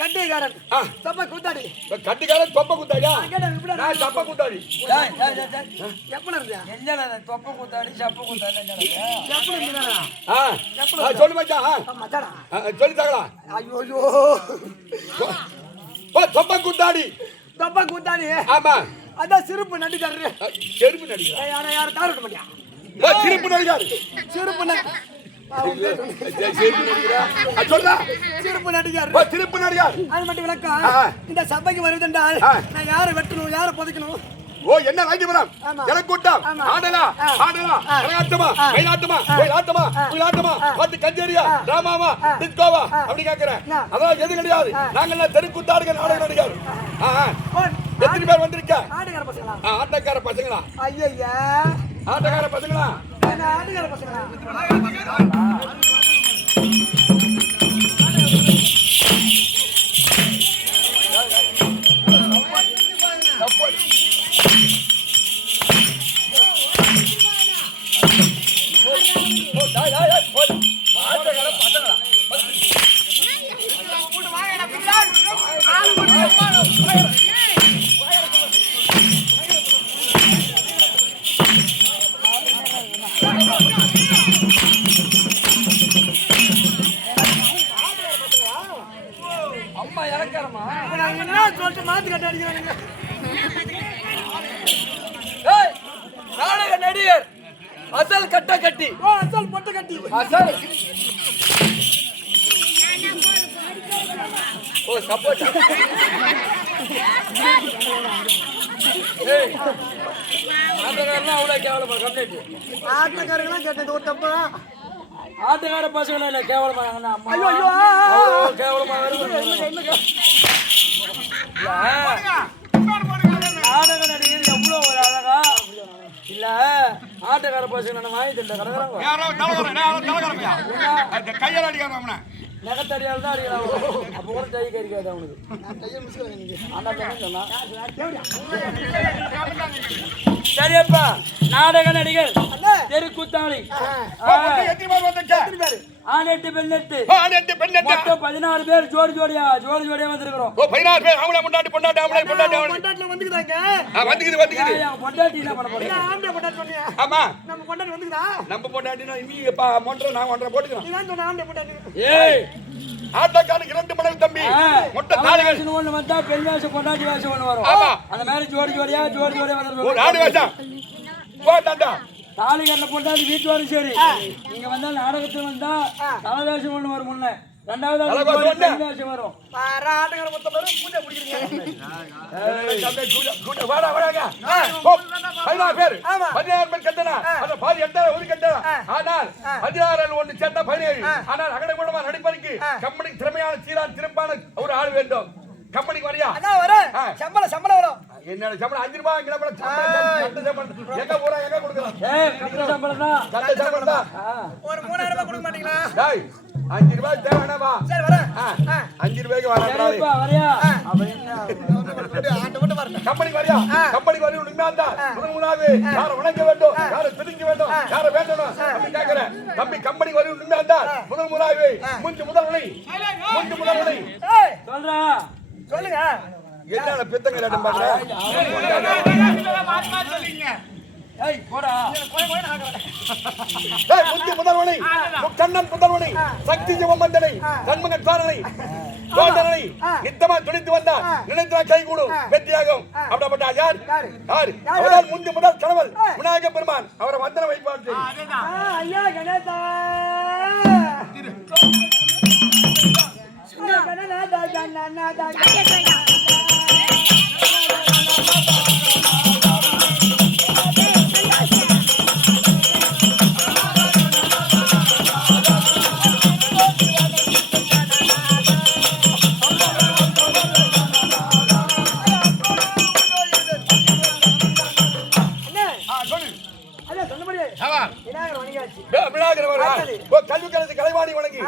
கட்டிக்காரன் தொப்ப கூத்தாடி கட்டிக்காரன் தொப்ப கூத்தாடியா நான் சப்ப கூத்தாடி எப்பன இருந்தியா என்னடா தொப்ப கூத்தாடி சப்ப கூத்தாடி எப்பன இருந்தா சொல்லு மச்சான் மச்சாடா சொல்லி தாங்களா ஐயோ ஐயோ தொப்ப கூத்தாடி ஆமா அதான் சிறுப்பு நடிகர் செருப்பு நடிகர் யார காரட்ட மாட்டியா சிறுப்பு நடிகர் சிறப்பு நடிகர் அது மட்டும் விளக்கம் இந்த சபைக்கு வருவதென்றால் நான் யாரை வெட்டணும் யாரை புதைக்கணும் ஓ என்ன ராஜபுரம் ஜனக்கூட்டம் ஆடலா கரகாட்டமா மயிலாட்டமா பாட்டு கச்சேரியா டிராமாவா டிஸ்கோவா அப்படி கேக்குறேன் அதான் எது கிடையாது நாங்கெல்லாம் தெருக்கூத்தாடுகள் நாடக நடிகர் எத்தனை பேர் வந்திருக்க ஆட்டக்கார பசங்களா ஐயா ஆட்டக்கார பசங்களா நாடக நடிகர் அசல் கட்ட கட்டி அசல் பொட்ட கட்டி அசல் ஓ சப்போர்ட் ஆட்டக்காரனா அவ்வளோ கேவலமா கம்ப்ளைண்ட் ஆட்டக்காரங்களாம் கேட்டது ஒரு தப்பு ஆட்டக்கார பசங்க இல்லை கேவலமா கேவலமா நாடக நடிகர் எவ்வளோ ஒரு அழகா இல்ல ஆட்டக்கார பசங்க நான் வாங்கி தந்த கடற்கறாங்க நகத்தடியால் தான் அடிக்கிறாங்க அப்ப கூட கை கறிக்காது அவனுக்கு சரியப்பா நாடக நடிகர் தெருக்கூத்தாளி ஆணெட்டு பெண்ணெட்டு மொத்தம் 16 பேர் ஜோடி ஜோடியா வந்திருக்கிறோம் 16 பேர் அவங்கள பொண்டாட்டி பொண்டாட்டி என்ன பண்ண போறீங்க ஆமா நம்ம பொண்டாட்டி வந்துக்குதா நம்ம பொண்டாட்டினா நீங்க மொண்டற நான் ஒன்றரை போட்டுக்கிறேன் நீ தான் சொன்ன ஆம்பளை பொண்டாட்டி ஏய் ஆட்டக்காரனுக்கு 2 மடங்கு தம்பி மொட்டை தாளிகள் ஒண்ணு வந்தா பெண் வேஷம் பொண்டாட்டி வேஷம் ஒண்ணு வரும் அந்த மாதிரி ஜோடி ஜோடியா வந்துரும் ஒரு ஆடு வேஷம் போட்டாண்டா தாலி கட்ட பொண்டாட்டி வீட்டு வரும் சரி நீங்க வந்தா நாடகத்துல வந்தா தலை வேஷம் ஒண்ணு வரும் முன்ன ரெண்டாவது வேஷம் வரும் ஆட்டக்கார மொத்தம் பேரும் பூஜை பிடிக்கிறீங்க வாடா வாடாங்க 16 பேர் 16 பேர் கட்டனா அந்த பாதி எட்ட ஒரு கட்டனா ஆனால் 16 ஒன்னு சேர்த்தா 17 ஆனால் அகடகுடமா நடிப்பதற்கு கம்பெனி திறமையான சீரான் திருப்பான ஒரு ஆள் வேண்டும் கம்பெனிக்கு வரியா அதான் வர சம்பளம் வரும் என்னோட சம்பளம் 5 ரூபாய் சம்பளம் எங்க ஊரா எங்க கொடுக்கலாம் கட்ட சம்பளம் தான் ஒரு 3000 ரூபாய் கொடுக்க மாட்டீங்களா டேய் 5 ரூபாய் தேவனவா சரி வர 5 ரூபாய்க்கு வரணும் வரியா அப்ப என்ன ஆட்ட வரணும் கம்பெனிக்கு வரியா கம்பெனிக்கு வரி உண்மையாண்டா முதலாவது யாரை வணங்க வேண்டும் யாரை திணிக்க வேண்டும் யாரை வேண்டணும் அப்படி கேக்குறேன் தம்பி கம்பெனிக்கு வரி உண்மையாண்டா முதலாவது முதல்வனை சொல்லுங்க என்ன பித்தங்க ரெண்டும் பாக்குற ஏய் போடா ஏய் முத்தி முதல்வனை கண்ணன் முதல்வனை சக்தி ஜெவமந்தனை கண்மகன் காரணனை சோதனை நித்தமா துணித்து வந்தா நினைத்தா கை கூடும் வெற்றியாகும். அப்படிப்பட்ட யார் யார் அவரால் முந்தி முதல் கடவுள் விநாயக பெருமான் அவரை வந்தன வைப்பாடு. ஐயா கணேசா கல்வி கலந்து கலைவாணி வணங்கி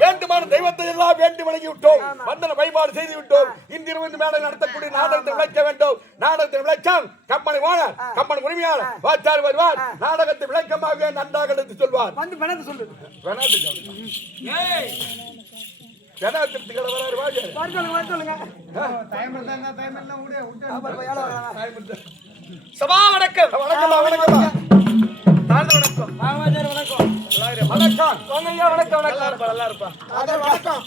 வேண்டுமான தெய்வத்தை எல்லாம் வேண்டி வணங்கி விட்டோம். வந்தன வழிபாடு செய்து விட்டோம். இன்றிரவு மேடை நடத்தக்கூடிய நாடகத்தை விளைக்க வேண்டும். நாடகத்தை விளைக்கம் கம்பெனி ஓனர் கம்பெனி உரிமையாளர் வாச்சார் வருவார். நாடகத்தை விளக்கமாக நன்றாக எடுத்து சொல்வார். வந்து பணத்தை சொல்லு. சபா வணக்கம் வணக்கம் வணக்கம் வணக்கம் வணக்கம் ஐயா வணக்கம் வணக்கம் நல்லா இருப்பா வணக்கம்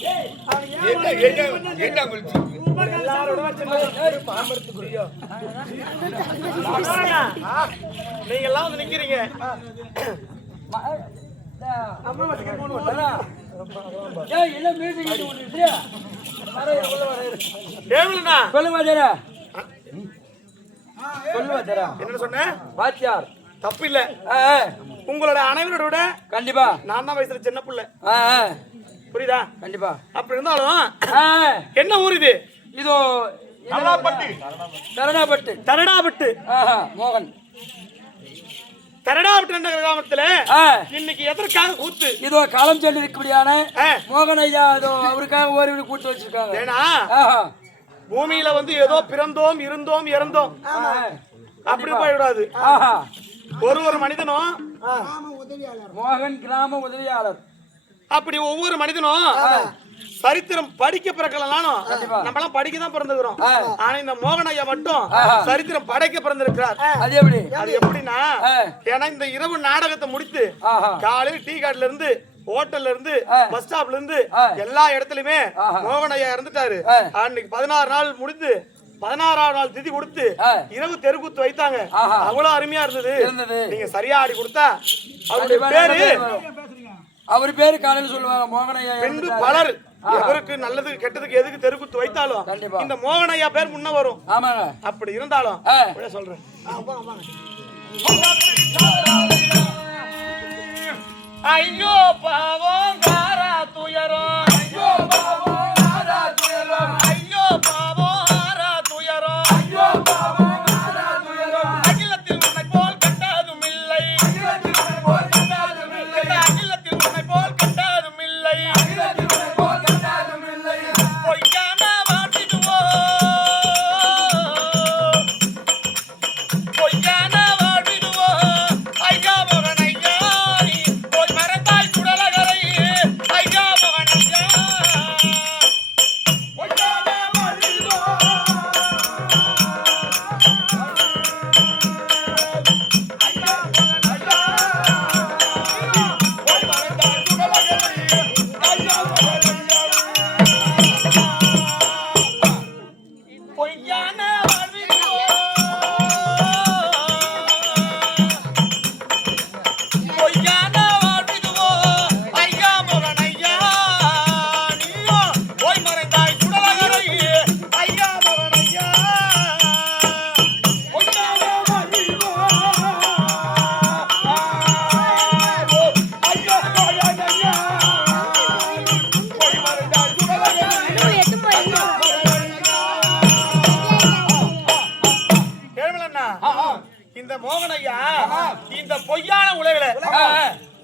நீங்க எல்லாம் வந்து நிக்கிறீங்க. என்ன சொன்ன வாத்தியார் தப்பு இல்ல. உங்களோட அனைவரோட கண்டிப்பா நான் தான் வயசுல சின்ன பிள்ளை. புரியுதா? கண்டிப்பா. அப்படி இருந்தாலும் என்ன ஊர் இது? இதோ தரணாபட்டு. தரணாபட்டு மோகன் தரணாபட்டு என்ற கிராமத்துல இன்னைக்கு எதற்காக கூத்து? இதோ காலம் சென்று இருக்கக்கூடியான மோகன் ஐயா இதோ அவருக்காக ஒரு கூட்டு வச்சிருக்காங்க. ஏன்னா பூமியில வந்து ஏதோ பிறந்தோம் இருந்தோம் இறந்தோம் அப்படி போயிடாது. ஒரு மனிதனும் மோகன் கிராம உதவியாளர் அப்படி ஒவ்வொரு மனிதனும் சரித்திரம் படிக்க பிறக்கலனாலும் நம்மளாம் படிக்க தான் பிறந்துக்கிறோம். ஆனா இந்த மோகன் ஐயா மட்டும் சரித்திரம் படைக்க பிறந்திருக்கிறார். அது எப்படி? அது எப்படின்னா ஏன்னா இந்த இரவு நாடகத்தை முடித்து காலையில் டீ கார்டுல இருந்து ஹோட்டல்ல இருந்து பஸ் ஸ்டாப்ல இருந்து எல்லா இடத்துலயுமே மோகன் ஐயா இறந்துட்டாரு. அன்னைக்கு 16 நாள் முடிந்து 16ஆவது நாள் திதி கொடுத்து இரவு தெருக்கூத்து வைத்தாங்க. அவ்வளவு அருமையா இருந்தது. நீங்க சரியா ஆடி கொடுத்தா அவருடைய பேரு அவர் பேரு காலையில் சொல்லுவாங்க மோகன் ஐயா. பின்பு பலர் எவருக்கு நல்லது கெட்டதுக்கு எதுக்கு தெருக்கூத்து வைத்தாலும் இந்த மோகன் ஐயா பேர் முன்ன வரும். ஆமாங்க. அப்படி இருந்தாலும் சொல்றேன். ஐயோ பாவம் காரா துயரம். ஐயோ பாவம் காரா துயரம். ஐயோ பாவம் காரா துயரம். ஐயோ பாவம் காரா துயரம். அகிலத்தில் உன்னை போல் கண்டதும் இல்லை. அகிலத்தில் உன்னை போல் கண்டதும் இல்லை. அகிலத்தில் உன்னை போல் கண்டதும் இல்லை. அகிலத்தில் உன்னை போல் கண்டதும் இல்லை. பொய்யான வாட்டிடுவோ பொய்யான வாட்டிடுவோ ஐயா மகன் ஐயா நீ போய் மறந்தாய் சுடலகரை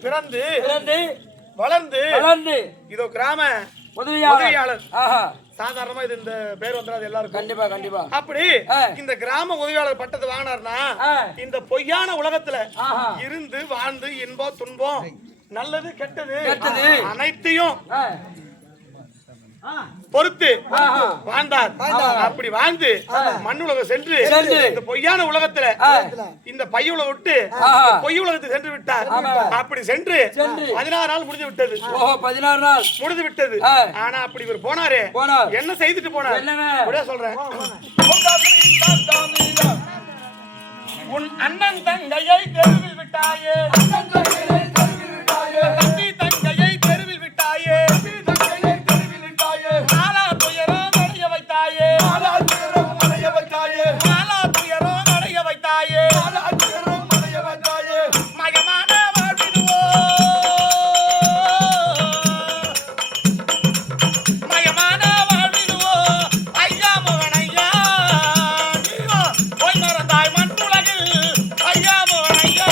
பிறந்து பிறந்து வளர்ந்து வளர்ந்து இதோ கிராம உதவியாளர். ஆஹா, சாதாரணமா இது இந்த பேர் வந்துடாது எல்லாருக்கும். கண்டிப்பா கண்டிப்பா. அப்படி இந்த கிராம உதவியாளர் பட்டத்தை வாங்கினார்னா இந்த பொய்யான உலகத்துல இருந்து வாழ்ந்து இன்பம் துன்பம் நல்லது கெட்டது அனைத்தையும் பொறுத்து வாழ்ந்தார். அப்படி வாழ்ந்து மண்ணுலகம் சென்று இந்த பொய்யான உலகத்துல இந்த பையுல விட்டு பொய் உலகத்துக்கு சென்று விட்டார். அப்படி சென்று 16 நாள் முடிஞ்சு விட்டது. 16 நாள் முடிந்து விட்டது. ஆனா அப்படி இவர் போனாரு, என்ன செய்துட்டு போனார் சொல்றேன். உன் அண்ணன் தங்கையை தெருவில் விட்டாயே, தம்பி தங்கையை தெருவில் விட்டாயே, மாலா துயரம் அடைய வைத்தாயே, மாலா துயரம் அடைய வைத்தாயே, மயமான வாழ்விடுவோ, மயமான வாழ்விடுவோ ஐயா மகனையா, போய் மறந்தாய் மண்ணுலகில் ஐயா மகனையா.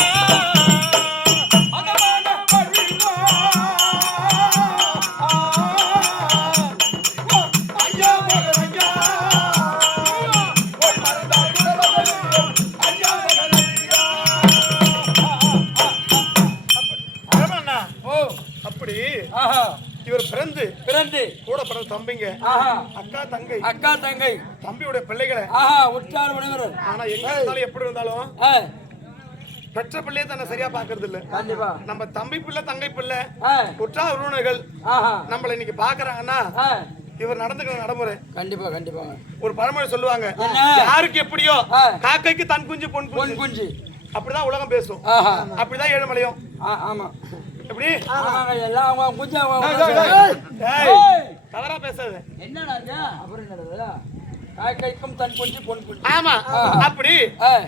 அப்படி இவர் பிறந்து கூட பிறந்த தம்பிங்க அக்கா தங்கை தம்பியுடைய பிள்ளைகளை உற்றார் உறவினர். ஆனா எங்க இருந்தாலும் எப்படி இருந்தாலும் பெற்ற பிள்ளையை தானே சரியா பாக்குறது இல்ல. நம்ம தம்பி பிள்ளை தங்கை பிள்ளை உற்றார் உறவினர்கள் நம்மள இன்னைக்கு பாக்குறாங்கன்னா இவர் நடந்துக்கிற நடைமுறை கண்டிப்பா கண்டிப்பா. ஒரு பழமொழி சொல்லுவாங்க, யாருக்கு எப்படியோ காக்கைக்கு தன் குஞ்சு பொன் குஞ்சு, அப்படிதான் உலகம் பேசும். அப்படிதான் ஏழுமலையும். ஆமா எப்படி எல்லாம் அவங்க குஞ்சு கலரா பேசாது என்னடா அப்புறம் என்னது காக்கைக்கும் தன் குஞ்சு பொன் குஞ்சு. ஆமா அப்படி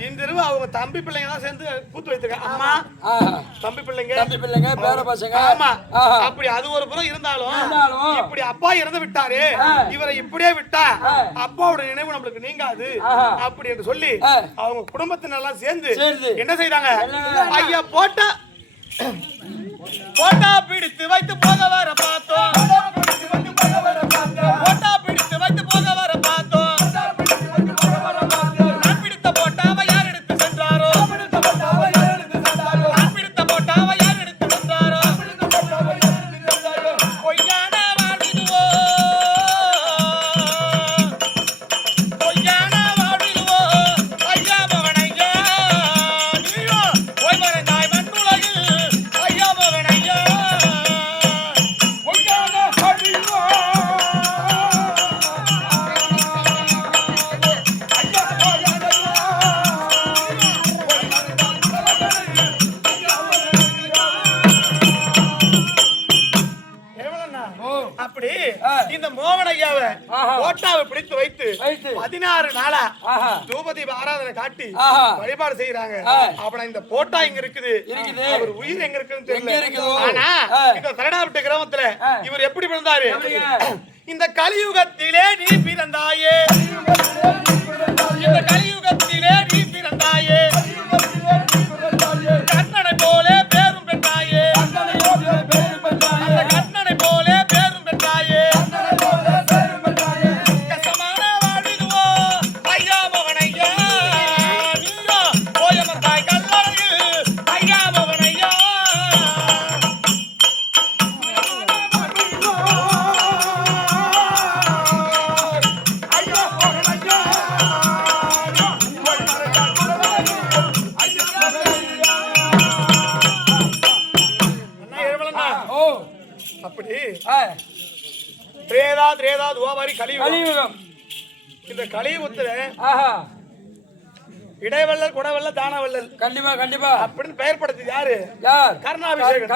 இந்த இரவு அவங்க தம்பி பிள்ளைங்க தான் சேர்ந்து கூத்து வைத்துக்க. அம்மா தம்பி பிள்ளைங்க பேர பசங்க. ஆமா அப்படி அது ஒரு புறம் இருந்தாலும் இப்படி அப்பா இறந்து விட்டாரு, இவரை இப்படியே விட்டா அப்பாவோட நினைவு நம்மளுக்கு நீங்காது அப்படி என்று சொல்லி அவங்க குடும்பத்தினெல்லாம் சேர்ந்து என்ன செய்தாங்க, ஐயா போட்டா பிடித்து வைத்து போக வர பார்த்தோம், போட்டா பிடித்து வைத்து போக வர பார்த்தோம், நான் பிடித்த போட்டாவை யார் எடுத்து சென்றாரோ, நான் பிடித்த போட்டாவை யார் எடுத்து சென்றாரோ, பொய்யான வாழ்விடுவோ, பொய்யான வாழ்விடுவோ ஐயா மகனையா, நீயோ போய் மறைந்தாய் மண்ணுலகில் ஐயா மகனையா, பொய்யான வாழ்விடுவோ அப்படி இந்த மோகன் ஐயாவை ஓட்டாவை பிடித்து வைத்து 16 நாளா தூபதீப ஆராதனை காட்டி வழிபாடு செய்யறாங்க. அப்ப இந்த போட்டா இங்க இருக்குது, அவர் உயிர் எங்க இருக்குன்னு தெரியல. ஆனா இந்த தரடாவிட்ட கிராமத்துல இவர் எப்படி பிறந்தாரு, இந்த கலியுகத்திலே நீ பிறந்தாயே, இந்த கலியுகத்திலே நீ பிறந்தாயே, கண்ணனை போல பேரும் பெற்றாயே, அந்த கண்ணனை போல பேரும் பெற்றாயே, கசமான வாழ்விடுவோ ஐயா மகனையா, நீயோ போயமர்ந்தாய் கல்லறையில் ஐயா மகனையா. அப்படி திரேதா துவாபரி கலியுகம். இந்த கலியுகத்துல இடைவெள்ளல் குடவெள்ளல் தானவெள்ளல் கண்டிப்பா அப்படின்னு பெயர் படுத்தது யாரு, கர்ணாபிஷேகம்.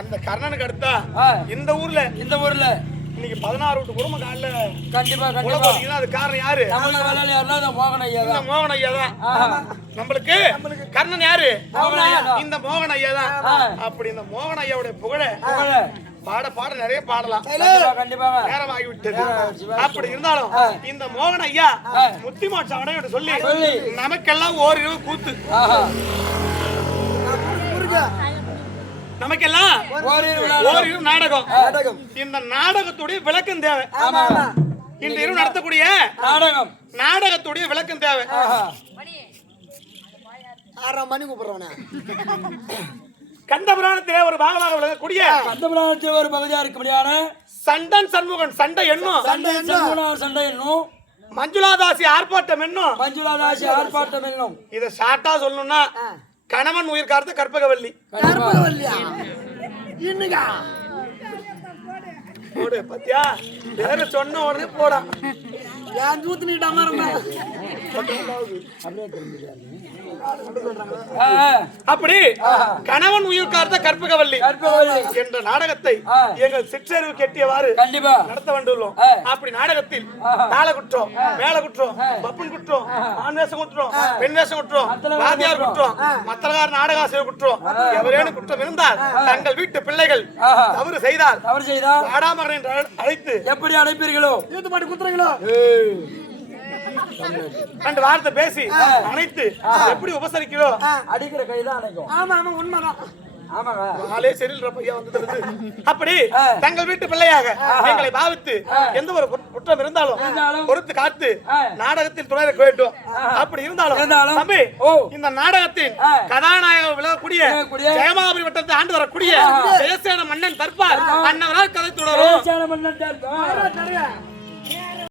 அந்த கர்ணனுக்கு அடுத்தா இந்த ஊர்ல இன்னைக்கு 16 வீட்டு குடும்பம் காலைல கண்டிப்பா அது காரணம் யாரு, மோகன் ஐயா தான். நம்மளுக்கு கர்ணன் யாரு, இந்த மோகன் ஐயா தான். அப்படி இந்த மோகன் ஐயாவுடைய புகழ பாட நிறைய பாடலாம், நேரம் ஆகிவிட்டது. அப்படி இருந்தாலும் இந்த மோகன் ஐயா முத்தி மாற்றம் அடைய சொல்லி நமக்கெல்லாம் ஓரிரவு கூத்து நமக்கெல்லாம் ஓரிரு நாடகம். நாடகம். இந்த நாடகத்துடைய விளக்கம் தேவை. ஆமா ஆமா. இந்த இரவு நடத்தக்கூடிய நாடகத்துடைய விளக்கம் தேவை. 6 மணி கூப்பிடுறவனா? கந்தபுராணத்திலே ஒரு பாகமாக விளங்கக்கூடிய கந்தபுராணத்தில் ஒரு பகுதியா இருக்கும்படியான சண்டன் சண்முகன் சண்டை என்னும் சண்டை என்னும் மஞ்சுளாதாசி ஆர்ப்பாட்டம் என்னும் மஞ்சுளாதாசி ஆர்ப்பாட்டம் என்னும் இத ஷார்ட்டா சொல்லணும்னா கணவன் உயிர் காத்த கற்பகவல்லி. கற்பகவல்லியா? இன்னைக்கா? போடு பத்தியா வேற சொன்ன உடனே போடா. ஏன் தூத்துனிட்டா மாறமா? அப்படி கணவன் உயிர் காத்த கற்பகவல்லி என்ற நாடகத்தை எங்கள் சிற்றறிவு கெட்டியவாறு கண்டிப்பா நடத்த வேண்டுள்ளோம். அப்படி நாடகத்தில் தாள குற்றம், மேல குற்றம், பப்பன் குற்றம், ஆண் வேஷம் குற்றம், பெண் வேஷம் குற்றம், வாத்தியார் குற்றம், மத்தலகார நாடகாசிரியர் குற்றம், எவரேனும் குற்றம் இருந்தால் தங்கள் வீட்டு பிள்ளைகள் தவறு செய்தால் வாடாமகன் என்று அழைத்து எப்படி அழைப்பீர்களோ ஈத்து மாட்டு குத்துறீங்களோ? 2 வார்த்தை பேசி அனைத்து எப்படி உபசரிக்கிறோம். அடிக்கிற கைதான் அணைக்கும். ஆமா ஆமா உண்மைதான். ஆமாங்க. ஆளே சரியில்லை பையன் வந்துடுது. அப்படி தங்கள் வீட்டு பிள்ளையாக எங்களை பாவித்து எந்த ஒரு குற்றம் இருந்தாலும் பொறுத்து காத்து நாடகத்தில் துணை இருக்க வேண்டும். அப்படி இருந்தாலும் தம்பி இந்த நாடகத்தின் கதாநாயகம் விளங்கக்கூடிய ஜெயமாபுரி வட்டத்தை ஆண்டு வரக்கூடிய ஜெயசேன மன்னன் தற்பார் அன்னவரால் கதை தொடரும். மன்னன்